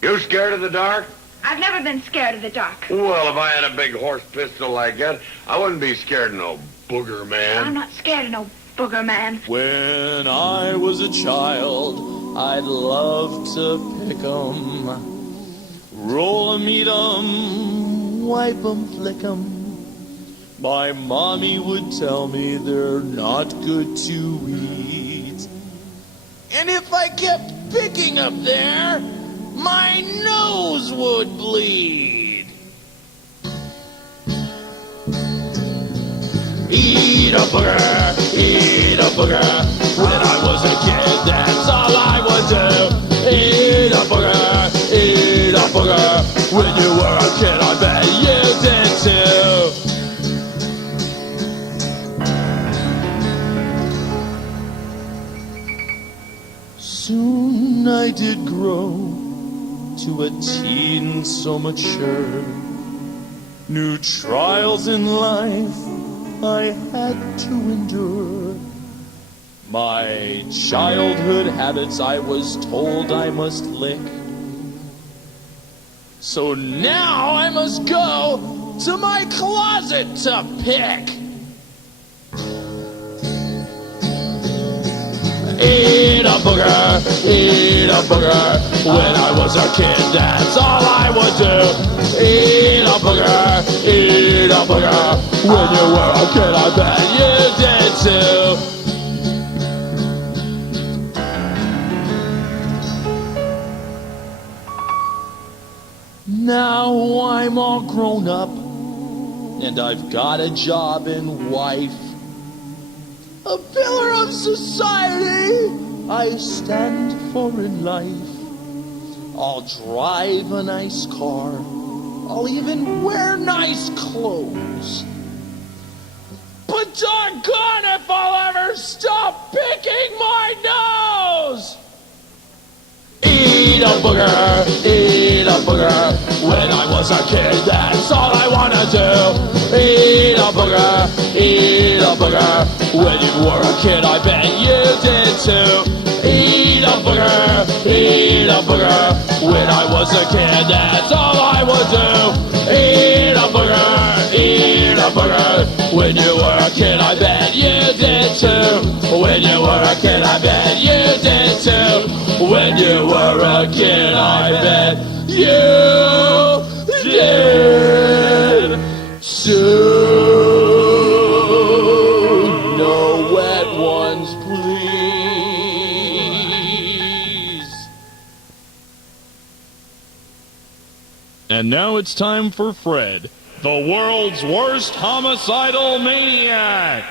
You scared of the dark? I've never been scared of the dark. Well, if I had a big horse pistol like that, I wouldn't be scared of no Booger Man. I'm not scared of no Booger Man. When I was a child, I'd love to pick 'em, roll 'em, eat 'em, wipe 'em, flick 'em. My mommy would tell me they're not good to eat. And if I kept picking up there, my nose would bleed. Eat a booger, eat a booger. When I was a kid, that's all I would do. Eat a booger, eat a booger. When you were a kid, I bet you did too. Soon I did grow to a teen so mature. New trials in life I had to endure. My childhood habits I was told I must lick. So now I must go to my closet to pick. Eat a booger, eat a booger. When I was a kid, that's all I would do. Eat a booger, eat a booger. When you were a kid, I bet you did too. Now I'm all grown up, and I've got a job and wife. A pillar of society I stand for in life. I'll drive a nice car. I'll even wear nice clothes. But doggone if I'll ever stop picking my nose! Eat a booger, eat a booger. When I was a kid, that's all I wanna do. Eat a booger, eat a booger. When you were a kid, I bet you did too. Eat a booger, eat a booger. When I was a kid, that's all I would do. Eat a booger, eat a booger. When you were a kid, I bet you did too. When you were a kid, I bet you did too. When you were a kid, I bet you did too. No wet ones, please. And now it's time for Fred, the world's worst homicidal maniac.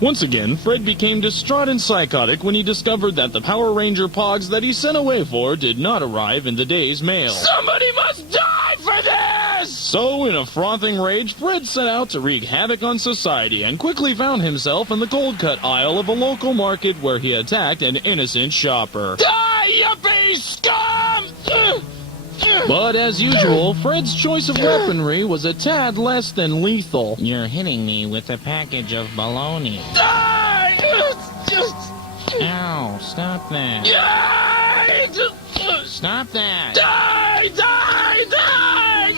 Once again, Fred became distraught and psychotic when he discovered that the Power Ranger Pogs that he sent away for did not arrive in the day's mail. Somebody must die for this! So, in a frothing rage, Fred set out to wreak havoc on society and quickly found himself in the cold cut aisle of a local market where he attacked an innocent shopper. Die, yuppie scum! But as usual, Fred's choice of weaponry was a tad less than lethal. You're hitting me with a package of baloney. Die! Ow, stop that. Stop that. Die! Die! Die!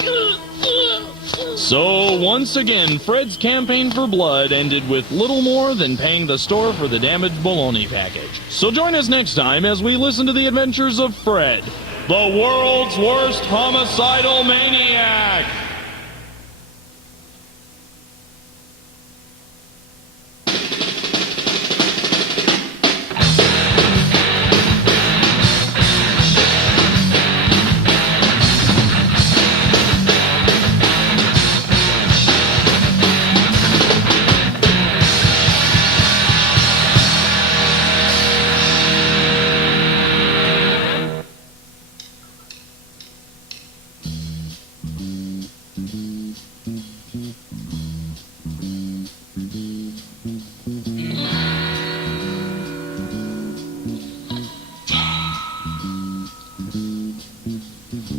So, once again, Fred's campaign for blood ended with little more than paying the store for the damaged bologna package. So join us next time as we listen to the adventures of Fred, the world's worst homicidal maniac.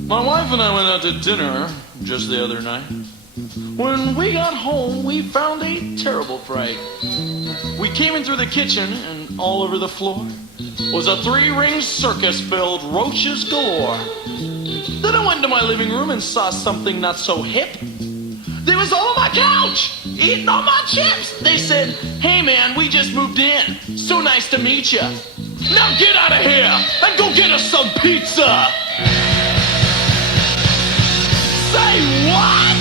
My wife and I went out to dinner just the other night. When we got home, we found a terrible fright. We came in through the kitchen, and all over the floor was a three-ring circus filled roaches galore. Then I went into my living room and saw something not so hip. They was all on my couch, eating all my chips. They said, "Hey man, we just moved in. So nice to meet you. Now get out of here and go get us some pizza." Say what?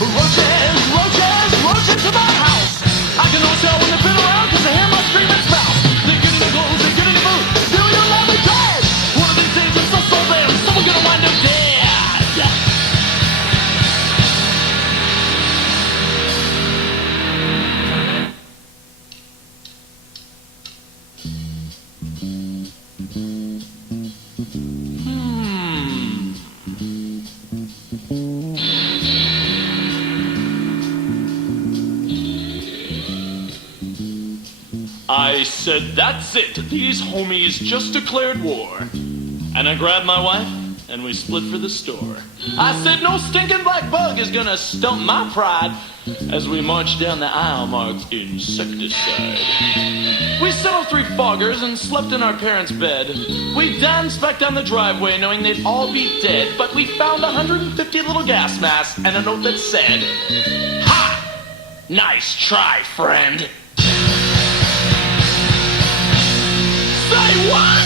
Roaches, roaches, roaches in my house. I can always tell when they've been around because I hear my screaming spouse. They get in the clothes, they get in the food. Feel your love and dead. One of these days it's so bad, someone gonna wind up dead. I said, "That's it. These homies just declared war." And I grabbed my wife, and we split for the store. I said, "No stinking black bug is gonna stump my pride," as we marched down the aisle marked insecticide. We settled 3 foggers and slept in our parents' bed. We danced back down the driveway knowing they'd all be dead, but we found 150 little gas masks and a note that said, "Ha! Nice try, friend." Say what?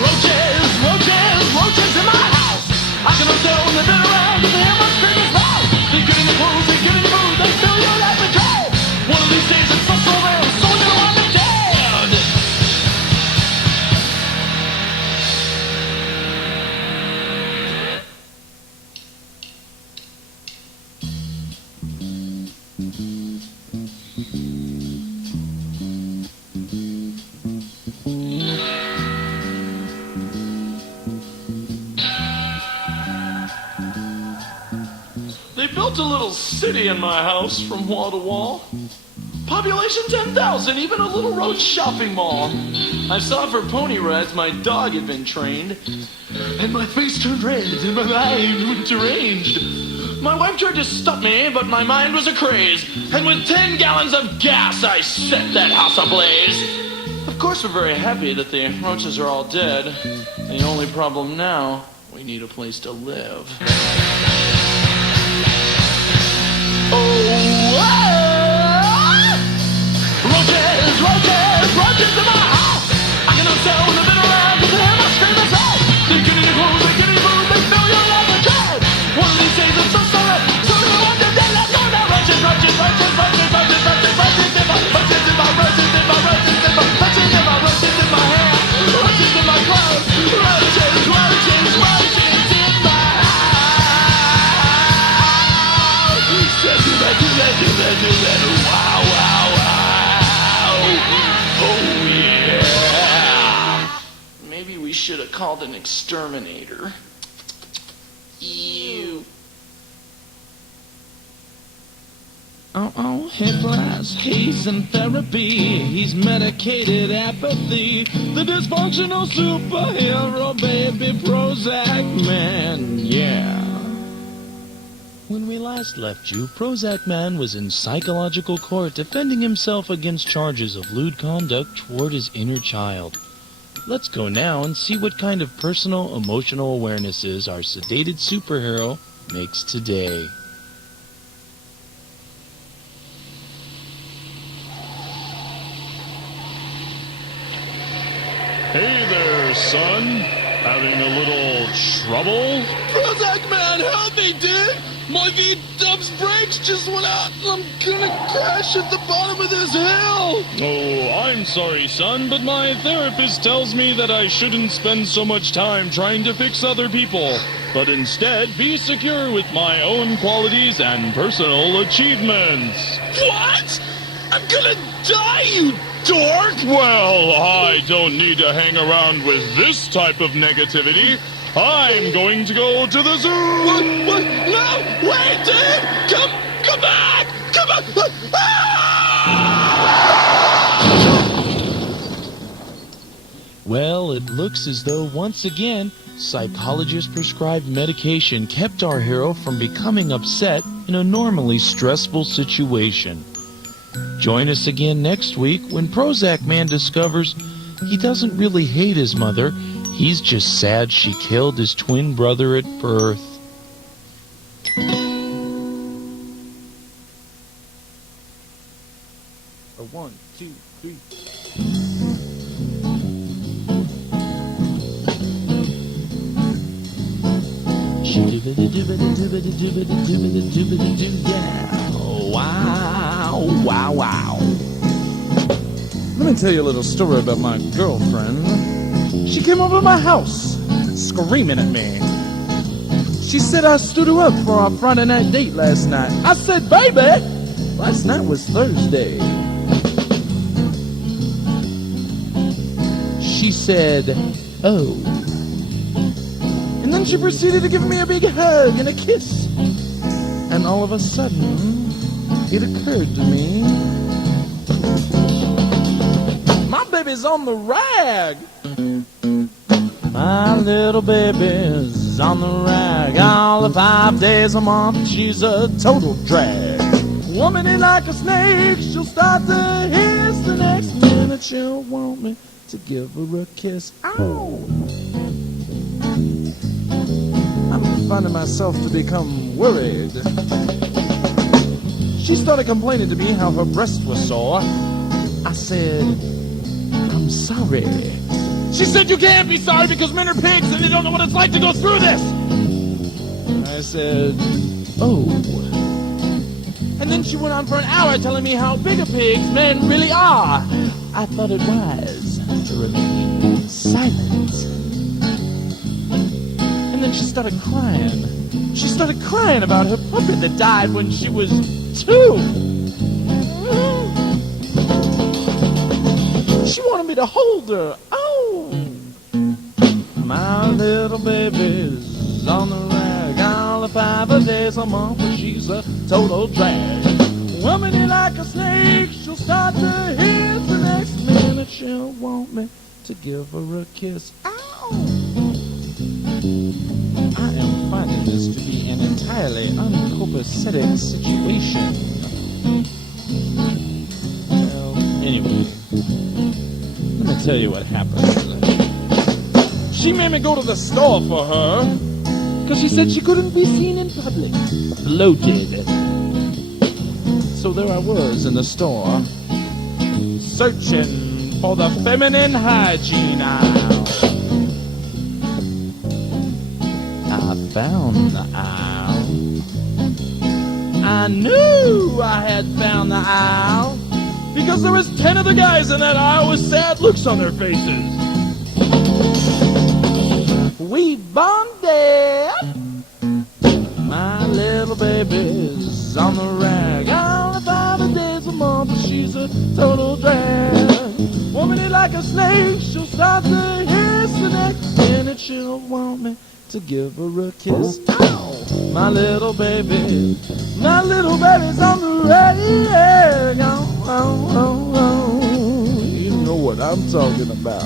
Roaches, roaches, roaches in my house. I can tell when they've been around and they hear my screaming loud. They get in the clothes, they get in the food, they fill your life with joy. One of these days it's so real, so you don't want me dead. They built a little city in my house from wall to wall. Population 10,000, even a little road shopping mall. I saw for pony rides my dog had been trained. And my face turned red and my mind went deranged. My wife tried to stop me, but my mind was a craze. And with 10 gallons of gas, I set that house ablaze. Of course, we're very happy that the roaches are all dead. The only problem now, we need a place to live. Roaches, roaches, roaches in my house. I can tell when they've been around because they hear my screaming out. They get in your clothes, they get in your food, they fill your life with joy. One of these days it's so sorry, so you want to dead. Let's go now. Roaches, roaches, roaches, roaches, roaches, roaches, roaches in my, roaches in my, roaches in my, roaches in my, roaches in my, roaches in my hair, roaches in my clothes, roaches, roaches, roaches in my house. Do that, do that, do that, do that. Wow, wow, wow. Oh, yeah. Maybe we should have called an exterminator. Ew. Hitler's, he's in therapy. He's medicated apathy. The dysfunctional superhero baby Prozac Man, yeah. When we last left you, Prozac Man was in psychological court defending himself against charges of lewd conduct toward his inner child. Let's go now and see what kind of personal emotional awarenesses our sedated superhero makes today. Hey there, son. Having a little trouble? Prozac Man, help me, dude! My V-dubs brakes just went out and I'm gonna crash at the bottom of this hill! Oh, I'm sorry, son, but my therapist tells me that I shouldn't spend so much time trying to fix other people, but instead be secure with my own qualities and personal achievements. What? I'm gonna die, you dork! Well, I don't need to hang around with this type of negativity. I'm going to go to the zoo! What? No! Wait, dude! Come back! Come back! Well, it looks as though once again, psychologist-prescribed medication kept our hero from becoming upset in a normally stressful situation. Join us again next week when Prozac Man discovers he doesn't really hate his mother. He's just sad she killed his twin brother at birth. A 1, 2, 3. Yeah. Wow, wow, wow. Let me tell you a little story about my girlfriend. She came over to my house, screaming at me. She said I stood her up for our Friday night date last night. I said, baby, last night was Thursday. She said, oh. And then she proceeded to give me a big hug and a kiss. And all of a sudden, it occurred to me, my baby's on the rag. My little baby's on the rag. All the 5 days a month, she's a total drag. Woman ain't like a snake, she'll start to hiss. The next minute she'll want me to give her a kiss. Ow! I'm finding myself to become worried. She started complaining to me how her breast was sore. I said, I'm sorry. She said, you can't be sorry because men are pigs and they don't know what it's like to go through this. I said, oh. And then she went on for an hour telling me how big a pigs men really are. I thought it wise to remain silent. And then she started crying. She started crying about her puppy that died when she was 2. She wanted me to hold her. Oh, my little baby's on the rag. All the 5 days a month, but she's a total drag. Woman ain't like a snake, she'll start to hiss. The next minute she'll want me to give her a kiss. Ow! I am finding this to be an entirely uncopacetic situation. Well, anyway, let me tell you what happened. She made me go to the store for her, because she said she couldn't be seen in public, bloated. So there I was in the store, searching for the feminine hygiene aisle. I found the aisle. I knew I had found the aisle, because there was 10 other guys in that aisle with sad looks on their faces. We bonded. My little baby's on the rag. All the 5 days a month, she's a total drag. Woman ain't like a snake, she'll start to hiss. The next minute she'll want me to give her a kiss. Ow! My little baby's on the rag. Oh, oh, oh, oh. You know what I'm talking about.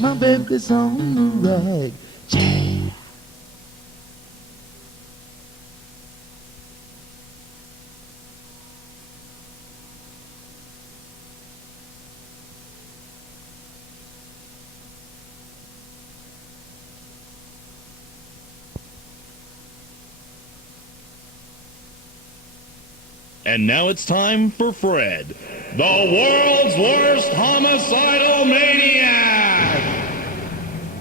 My baby's on the rag. Yeah. And now it's time for Fred, the world's worst homicidal maniac!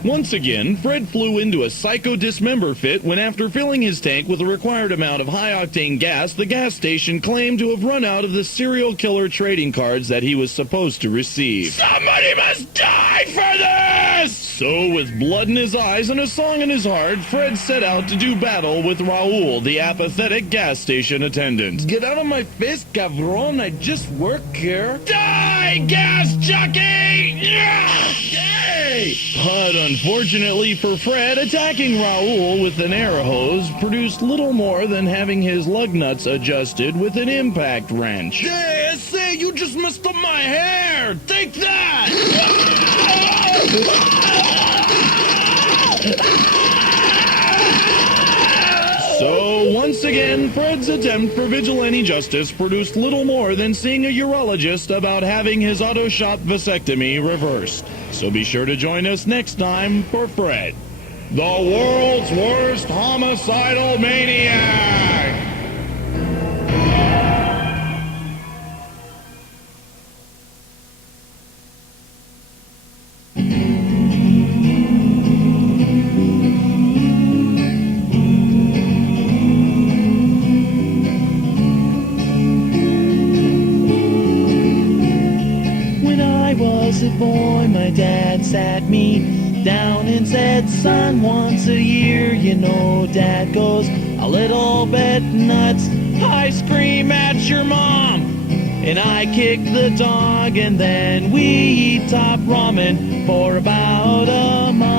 Once again, Fred flew into a psycho dismember fit when, after filling his tank with the required amount of high-octane gas, the gas station claimed to have run out of the serial killer trading cards that he was supposed to receive. Somebody must die for this! So, with blood in his eyes and a song in his heart, Fred set out to do battle with Raul, the apathetic gas station attendant. Get out of my face, cabron, I just work here. Die, gas jockey! Yay! But unfortunately for Fred, attacking Raul with an air hose produced little more than having his lug nuts adjusted with an impact wrench. Hey, say, you just messed up my hair! Take that! So, once again, Fred's attempt for vigilante justice produced little more than seeing a urologist about having his auto-shot vasectomy reversed. So be sure to join us next time for Fred, the world's worst homicidal maniac! Was a boy, my dad sat me down and said, son, once a year, you know, dad goes a little bit nuts. I scream at your mom, and I kick the dog, and then we eat top ramen for about a month.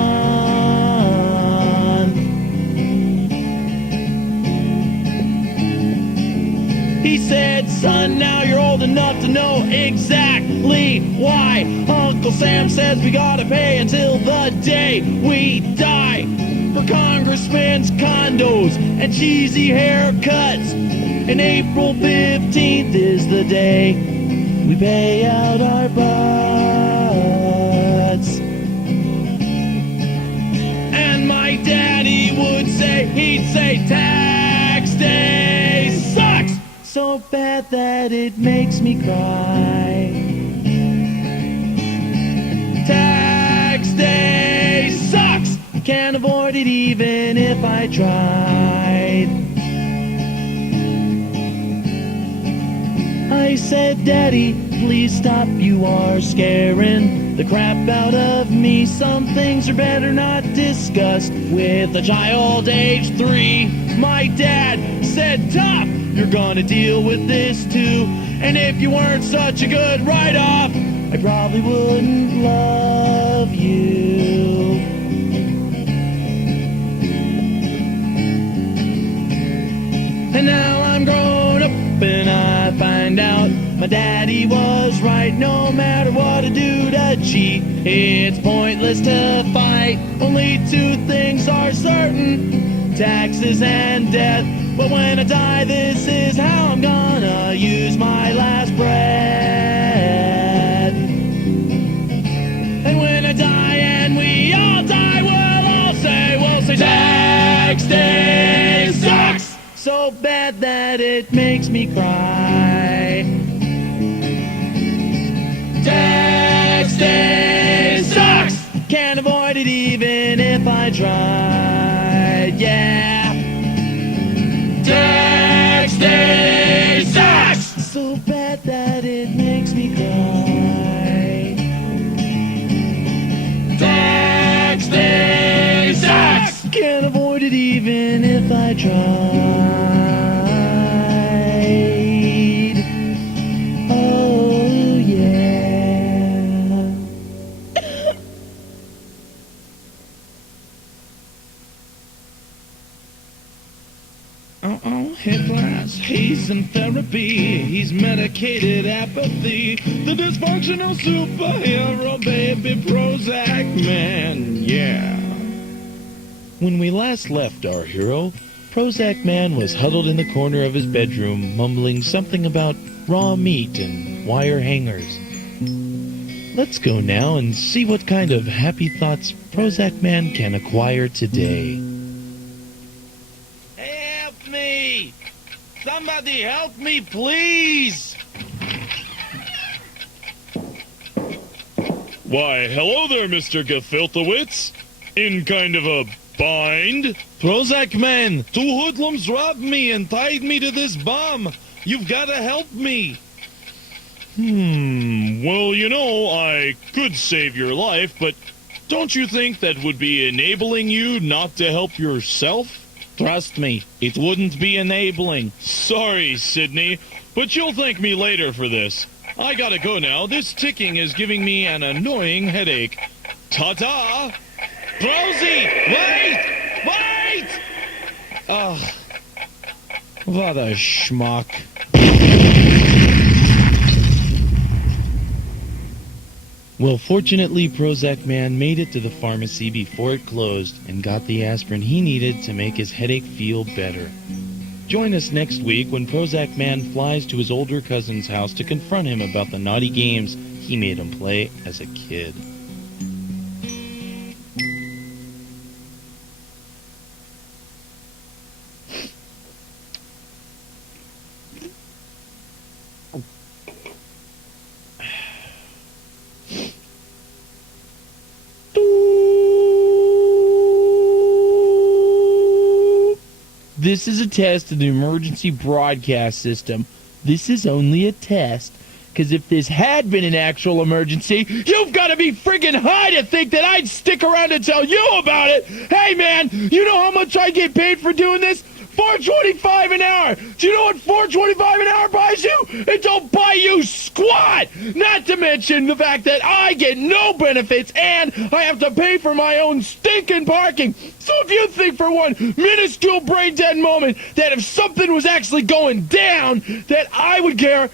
He said, son, now you're old enough to know exactly why Uncle Sam says we gotta pay until the day we die for congressmen's condos and cheesy haircuts. And April 15th is the day we pay out our butts. And my daddy would say, he'd say, tax day sucks so bad that it makes me cry. Tax day sucks, can't avoid it even if I tried. I said, Daddy, please stop, you are scaring the crap out of me. Some things are better not discussed with a child age 3. My dad said, tough, you're gonna deal with this too. And if you weren't such a good write-off, I probably wouldn't love you. And now I'm grown up and I find out my daddy was right. No matter what I do to cheat, it's pointless to fight. Only 2 things are certain, taxes and death. But when I die, this is how I'm gonna use my last breath. And when I die and we all die, we'll say tax day sucks so bad that it makes me cry. Tax day sucks, can't avoid it even if I tried, yeah. Tax day sucks so bad that it makes me cry. Tax day sucks, can't avoid it even if I tried. Oh yeah. Hitler's, he's in therapy, he's medicated apathy, the dysfunctional superhero baby Prozac man, yeah. When we last left our hero, Prozac man was huddled in the corner of his bedroom, mumbling something about raw meat and wire hangers. Let's go now and see what kind of happy thoughts Prozac man can acquire today. Help me! Somebody help me, please! Why, hello there, Mr. Gefiltowitz. In kind of a bind? Prozac man, 2 hoodlums robbed me and tied me to this bomb. You've got to help me. Well, you know, I could save your life, but don't you think that would be enabling you not to help yourself? Trust me, it wouldn't be enabling. Sorry, Sidney, but you'll thank me later for this. I gotta go now. This ticking is giving me an annoying headache. Ta-ta! Rosie, wait! Wait! Oh, what a schmuck. Well, fortunately, Prozac Man made it to the pharmacy before it closed and got the aspirin he needed to make his headache feel better. Join us next week when Prozac Man flies to his older cousin's house to confront him about the naughty games he made him play as a kid. This is a test of the emergency broadcast system. This is only a test. Because if this had been an actual emergency, you've got to be friggin' high to think that I'd stick around to tell you about it. Hey, man, you know how much I get paid for doing this? $4.25 an hour. Do you know what $4.25 an hour buys you? It don't buy you squat. Not to mention the fact that I get no benefits and I have to pay for my own stinking parking. So if you think for one minuscule brain dead moment that if something was actually going down, that I would care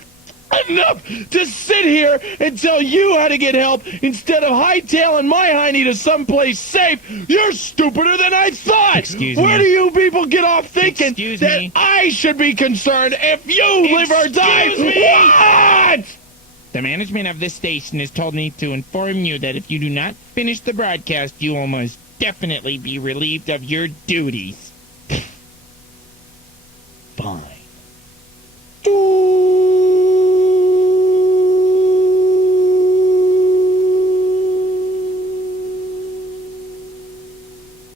enough to sit here and tell you how to get help instead of hightailing my hiney to someplace safe, you're stupider than I thought. Excuse Where me. do you people get off thinking Excuse that me. I should be concerned if you live or die? Excuse me. What? The management of this station has told me to inform you that if you do not finish the broadcast, you will most definitely be relieved of your duties. Fine.